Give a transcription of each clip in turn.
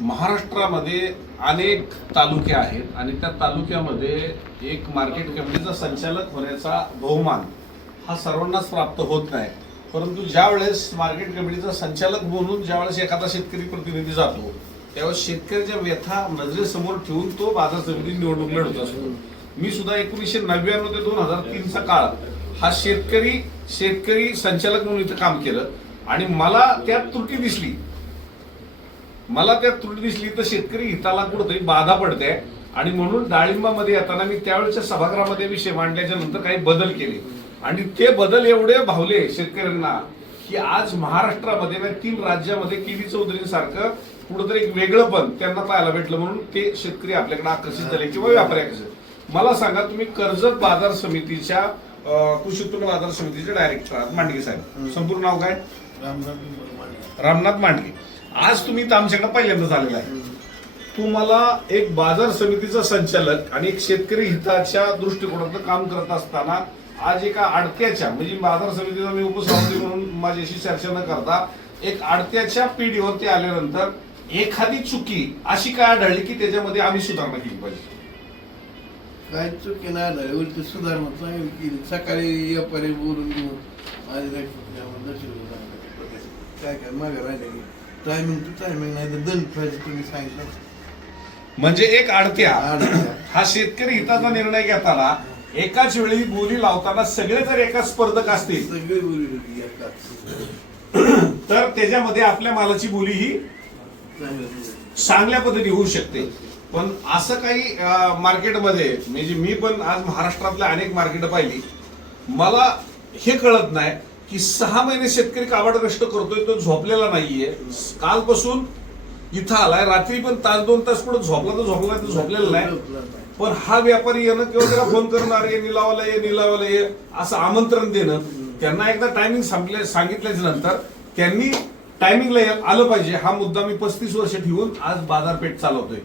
महाराष्ट्रामध्ये अनेक तालुके आहेत आणि त्या तालुक्यामध्ये एक मार्केट कमिटीचा संचालक होण्याचा बहुमान हा सर्वांनाच प्राप्त होत नाही. परंतु ज्यावेळेस मार्केट कमिटीचा संचालक म्हणून ज्यावेळेस एखादा शेतकरी प्रतिनिधी जातो त्यावेळेस शेतकऱ्याच्या व्यथा नजरेसमोर ठेवून तो बाजार समिती निवडणूक लढत असतो मी सुद्धा एकोणीसशे नव्याण्णव ते दोन हजार तीनचा काळ हा शेतकरी शेतकरी संचालक म्हणून इथं काम केलं आणि मला त्यात त्रुटी दिसली. मला त्यात त्रुटी दिसली तर शेतकरी हिताला कुठेतरी बाधा पडते. आणि म्हणून डाळिंबामध्ये येताना मी त्यावेळेच्या सभागृहामध्ये विषय मांडल्याच्या नंतर काही बदल केले. आणि ते बदल एवढे भावले शेतकऱ्यांना की आज महाराष्ट्रामध्ये ना तीन राज्यामध्ये केली चौधरीसारखं कुठंतरी एक वेगळं पण त्यांना पाहायला भेटलं म्हणून ते शेतकरी आपल्याकडे आकर्षित झाले किंवा व्यापारी आकर्षित मला सांगा तुम्ही कर्जत बाजार समितीच्या कृषी उत्पन्न बाजार समितीचे डायरेक्टर आहात मांडगे साहेब. संपूर्ण नाव काय? रामनाथ मांडगे. आज तुम्ही इथं आमच्याकडे पहिल्यांदाच आलेला आहे. तुम्हाला एक बाजार समितीचा संचालक आणि एक शेतकरी हिताच्या दृष्टिकोनातून काम करत असताना आज एका आडत्याच्या म्हणजे बाजार समितीचा मी उपसभापती म्हणून माझ्याशी चर्चा न करता एक आडत्याच्या पिढीवरती आल्यानंतर एखादी चुकी अशी काय आढळली की त्याच्यामध्ये आम्ही सुधारणा केली पाहिजे? काय चुकी नाही झाली उलट सुधारणा चांगली सकाळी व्यापारी बोलून घेऊन माझे काय काय मागे राहिले? टायमिंग टू टायमिंग नाही तर दंड पाहिजे तुम्ही सांगितलं. म्हणजे एक आडत्या. हा शेतकरी हिताचा निर्णय घेताना एकाच वेळी बोली लावताना सगळे जर एका स्पर्धक असतील सगळी बोली होती एकाच. तर त्याच्यामध्ये आपल्या मालाची बोली ही चांगलं बोलली. चांगल्या पद्धती होऊ शकते. पण असं काही अं, मार्केटमध्ये म्हणजे मी पण आज महाराष्ट्रातल्या अनेक मार्केट पाहिली. मला हे कळत नाही की सहा महिने शेतकरी काबाड कष्ट करतोय तो झोपलेला नाहीये. कालपासून इथं आलाय. रात्री पण तास दोन तास पुढे झोपला तर झोपला तर झोपलेला नाही. पण हा व्यापारी येणं किंवा त्याला फोन करणार ये निलावाला ये निलावाला ये असं आमंत्रण देणं त्यांना एकदा टायमिंग सांगले सांगितल्याच्या नंतर त्यांनी टायमिंगला आलं पाहिजे. हा मुद्दा मी पस्तीस वर्ष ठेवून आज बाजारपेठ चालवतोय.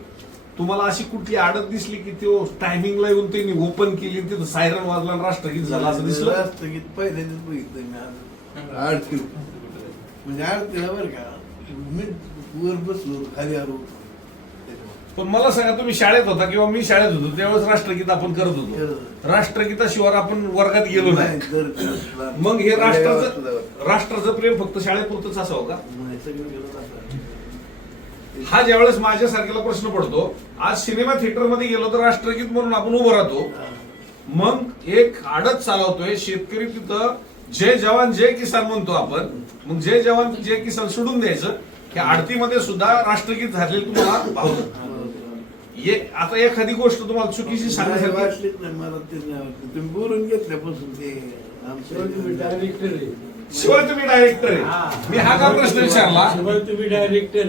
तुम्हाला अशी कुठली आडत दिसली की तो टायमिंगला येऊन त्यांनी ओपन केली तिथं सायरन वाजला राष्ट्रगीत झालं असं दिसलं? राष्ट्रगीत पहिल्यांदाच बघितलं मी आज. आरती. म्हणजे आरतीला बरं का मी वर बसलो खाली आलो. पण मला सांगा तुम्ही शाळेत होता किंवा मी शाळेत होतो त्यावेळेस राष्ट्रगीत आपण करत होतो. राष्ट्रगीताशिवाय आपण वर्गात गेलो नाही. मग हे राष्ट्राचं राष्ट्राचं प्रेम फक्त शाळेपुरतच असावं का? हा ज्यावेळेस माझ्यासारख्याला प्रश्न पडतो आज सिनेमा थिएटरमध्ये गेलो तर राष्ट्रगीत म्हणून आपण उभं राहतो. मग एक आडत चालवतोय शेतकरी तिथं जय जवान जय किसान म्हणतो आपण. मग जय जवान जय किसान सोडून द्यायचं की आडतीमध्ये सुद्धा राष्ट्रगीत झालेलं तुम्हाला भावतं. एक आता एखादी गोष्ट तुम्हाला चुकीची. तुम्ही बोलून घेतल्यापासून ते आमचं डायरेक्टर आहे शिवाय तुम्ही डायरेक्टर आहे मी हा का प्रश्न विचारला शिवाय तुम्ही डायरेक्टर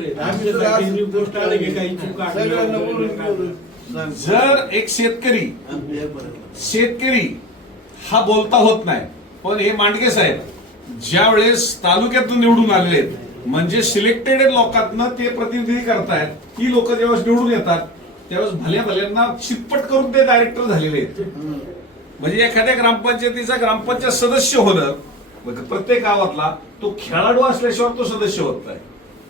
आहे जी गोष्ट आली की काही चूक. जर एक शेतकरी. शेतकरी हा बोलता होत नाही पण हे मांडगे साहेब ज्या वेळेस तालुक्यातून निवडून आलेले आहेत म्हणजे सिलेक्टेड लोकांना ते प्रतिनिधी करतायत ती लोक जेव्हा निवडून येतात त्यावेळेस भल्या भल्यांना चितपट करून ते डायरेक्टर झालेले आहेत. म्हणजे एखाद्या ग्रामपंचायतीचा ग्रामपंचायत सदस्य होणं प्रत्येक गावातला तो खेळाडू असल्याशिवाय तो सदस्य होत नाही.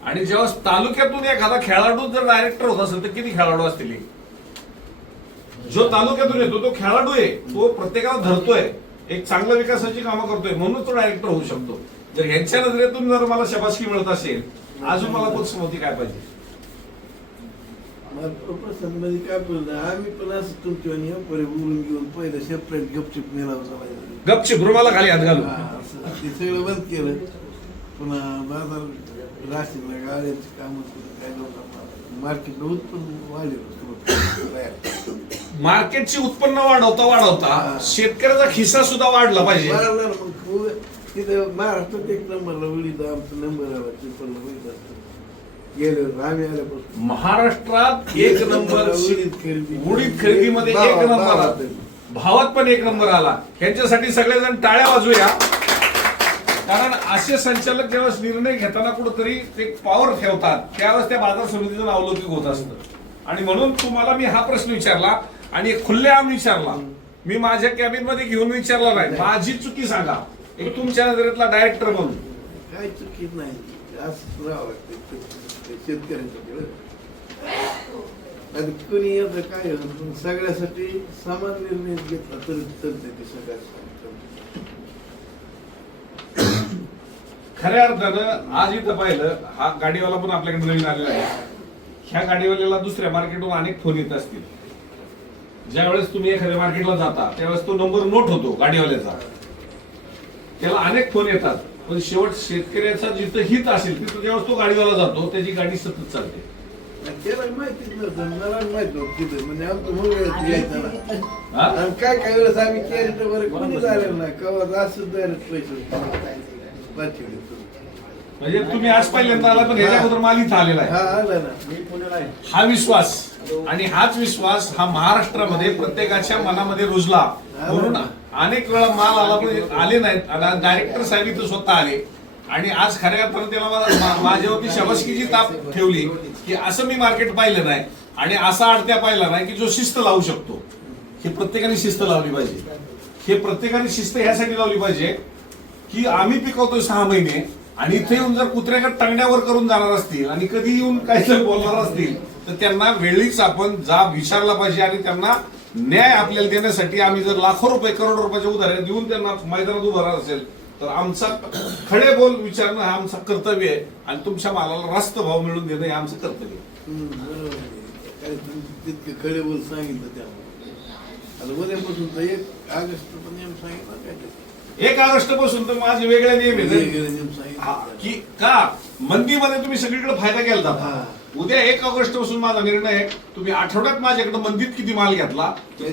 आणि जेव्हा तालुक्यातून एखादा खेळाडू जर डायरेक्टर होत असेल तर किती खेळाडू असतील? जो तालुक्यातून येतो तो खेळाडू आहे. तो प्रत्येकाला धरतोय. एक चांगल्या विकासाची कामं करतोय म्हणून तो डायरेक्टर होऊ शकतो. जर यांच्या नजरेतून जर मला शबासकी मिळत असेल अजून मला पक्षमती काय पाहिजे? मला प्रसन्नमध्ये काय बोललं आम्ही पण असं तुमच्या आणि व्यापारी बोलून घेऊन पहिलं सेपरेट गपचिप नेला होता माझ्या. गपची रुमाला खाली हात असं ते सगळं बंद केलं पुन्हा बाजार राशीला गाड्यांची कामं केली काय लोकांना मार्केटला उत्पन्न वाढले मार्केटची उत्पन्न वाढवता वाढवता शेतकऱ्याचा खिसा सुद्धा वाढला पाहिजे. मग तिथं महाराष्ट्रात एक नंबरला उडीत आमचा नंबर आला गेलो आम्ही आल्यापासून. महाराष्ट्रात एक नंबर उडीद खरेदी उडीद खरेदीमध्ये एक नंबर आला. भावात. पण एक नंबर आला. यांच्यासाठी सगळेजण टाळ्या वाजूया कारण असे संचालक ज्यावेळेस निर्णय घेताना कुठंतरी एक पॉवर ठेवतात त्यावेळेस त्या बाजार समितीचं अवलौकिक होत असतं. आणि म्हणून तुम्हाला मी हा प्रश्न विचारला आणि खुल्लेआम विचारला. मी माझ्या कॅबिनमध्ये घेऊन विचारला नाही. माझी चुकी सांगा. एक तुमच्या नजरेतला डायरेक्टर म्हणून. काय चुकीत नाही. असंच कोणी काय सगळ्यासाठी समान निर्णय घेतला तर चालते ते खऱ्या अर्थानं आज इथं पाहिलं हा गाडीवाला पण आपल्याकडे नवीन आलेला आहे. ह्या गाडीवाल्याला दुसऱ्या मार्केटहून अनेक फोन येत असतील. ज्यावेळेस तुम्ही एखाद्या मार्केटला जाता त्यावेळेस तो नंबर नोट होतो गाडीवाल्याचा. त्याला अनेक फोन येतात पण शेवट शेतकऱ्याचा जिथं हित असेल तिथं ज्यावेळेस तो गाडीवाला जातो त्याची गाडी सतत चालते. म्हणजे हा? काय काय वेळेस आम्ही कॅरेट वगैरे कोणी झालेलं नाही. कवा असं डायरेक्ट पैसे. म्हणजे तुम्ही आज पहिल्यांदा आला पण ह्याच्या अगोदर माल इथं आलेला आहे. हा हा विश्वास आणि हाच विश्वास हा महाराष्ट्रामध्ये प्रत्येकाच्या मनामध्ये रुजला. म्हणून अनेक वेळा माल आला पण आले नाहीत. डायरेक्टर साहेब इथं स्वतः आले. आणि आज खऱ्या अर्थानं त्याला माझ्यावरती शबासकीची ताप ठेवली की असं मी मार्केट पाहिलं नाही. आणि असा अडत्या पाहिला नाही की जो शिस्त लावू शकतो. हे प्रत्येकाने शिस्त लावली पाहिजे. हे प्रत्येकाने शिस्त ह्यासाठी लावली पाहिजे की आम्ही पिकवतोय सहा महिने आणि इथे येऊन जर कुत्र्याकडे टांगण्यावर करून जाणार असतील आणि कधी येऊन काही जर बोलणार असतील तर त्यांना वेळीच आपण जाब विचारला पाहिजे आणि त्यांना न्याय आपल्याला देण्यासाठी आम्ही जर लाखो रुपये करोड रुपयाचे उदाहरण देऊन त्यांना मैदानात उभं राहत असेल तर आमचा खडे बोल विचारणं हा आमचं कर्तव्य आहे आणि तुमच्या मालाला रास्त भाव मिळवून देणं हे आमचं कर्तव्य तितके खडे बोल सांगितलं त्यामुळे. उद्यापासून तर एक ऑगस्ट पण सांगितलं काय एक ऑगस्टपासून तर माझे वेगळे नियम आहेत. हा, की का? मंदीमध्ये तुम्ही सगळीकडे फायदा केला. जाता उद्या एक ऑगस्टपासून माझा निर्णय आहे. तुम्ही आठवड्यात माझ्याकडे मंदीत किती माल घेतला? तर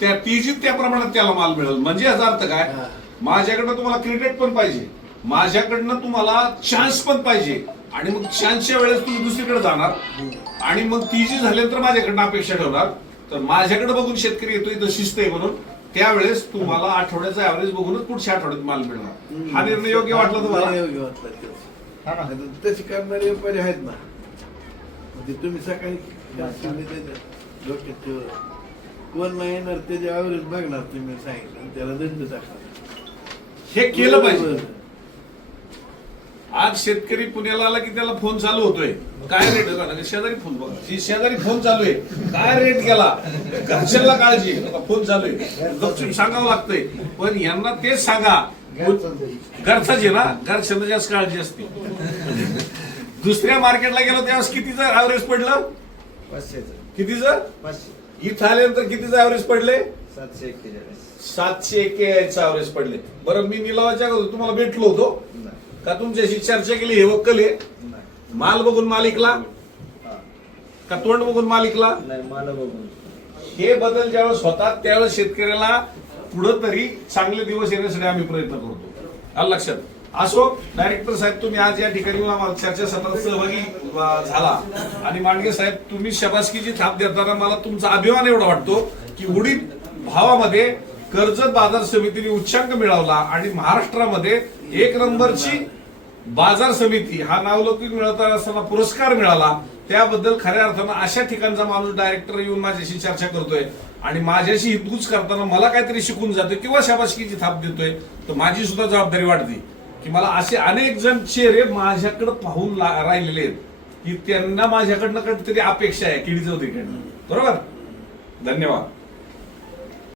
त्या तिजीत त्या प्रमाणात त्याला माल मिळेल. म्हणजे याचा अर्थ काय? हा. माझ्याकडनं तुम्हाला क्रेडिट पण पाहिजे. माझ्याकडनं तुम्हाला चान्स पण पाहिजे. आणि मग चान्सच्या वेळेस तुम्ही दुसरीकडे जाणार. आणि मग ती जी झाल्यानंतर माझ्याकडनं अपेक्षा ठेवणार. तर माझ्याकडे बघून शेतकरी येतो इथं शिस्त आहे म्हणून. त्यावेळेस तुम्हाला आठवड्याचा ऍव्हरेज बघूनच पुढच्या आठवड्यात माल मिळणार. हा निर्णय योग्य वाटला तुम्हाला? योग्य वाटला. आता तसे करणारे व्यापारी आहेत ना. म्हणजे तुम्ही सकाळी त्याच्या डोक्यात. कोण नाही येणार त्याचे ॲव्हरेज बघणार तुम्ही सांगितलं. आणि त्याला दंड टाकणार. हे केलं पाहिजे. आज शेतकरी पुण्याला आला की त्याला फोन चालू होतोय. काय रेट आहे? शेजारी फोन बघा. शेजारी फोन चालू आहे काय रेट गेला? घरच्यांना काळजी फोन चालू आहे. सांगावं लागतंय. पण यांना तेच सांगा. घरचाच आहे ना? घरच्यांना जास्त काळजी असते. दुसऱ्या मार्केटला गेलो त्यावेळेस कितीचं ऍव्हरेज पडलं? कितीचं? पाचशे. इथं आल्यानंतर कितीचं ऍव्हरेज पडले? सातशे एक्केचाळीस. सातशे एक्केचाळीसचं ऍव्हरेज पडले. बरं मी निलावाच्या तुम्हाला भेटलो होतो. का तुमच्याशी चर्चा केली हे वक्कल आहे? माल बघून मालिकला. का तोंड बघून मालिकला? नाही मला बघून. हे बदल ज्यावेळेस होतात त्यावेळेस शेतकऱ्याला पुढं तरी चांगले दिवस येण्यासाठी आम्ही प्रयत्न करतो. आलं लक्षात? असो डायरेक्टर साहेब तुम्ही आज या ठिकाणी येऊन आम्हाला चर्चासत्रात सहभागी अं, झाला. आणि मांडगे साहेब तुम्ही शबासकीची थाप देताना मला तुमचा अभिमान एवढा वाटतो की उडीद भावामध्ये कर्जत बाजार समितीने उच्चांक मिळवला आणि महाराष्ट्रामध्ये एक नंबरची बाजार समिती हा नावलौकिक मिळवता असताना पुरस्कार मिळाला. त्याबद्दल खऱ्या अर्थानं अशा ठिकाणचा माणूस डायरेक्टर येऊन माझ्याशी चर्चा करतोय आणि माझ्याशी हितगुज करताना मला काहीतरी शिकून जातोय किंवा शाबासकीची थाप देतोय तर माझी सुद्धा जबाबदारी वाटते की मला असे अनेक जण चेहरे माझ्याकडे पाहून राहिलेले आहेत की त्यांना माझ्याकडनं काहीतरी अपेक्षा आहे किडी चौधरीकडनं बरोबर? धन्यवाद.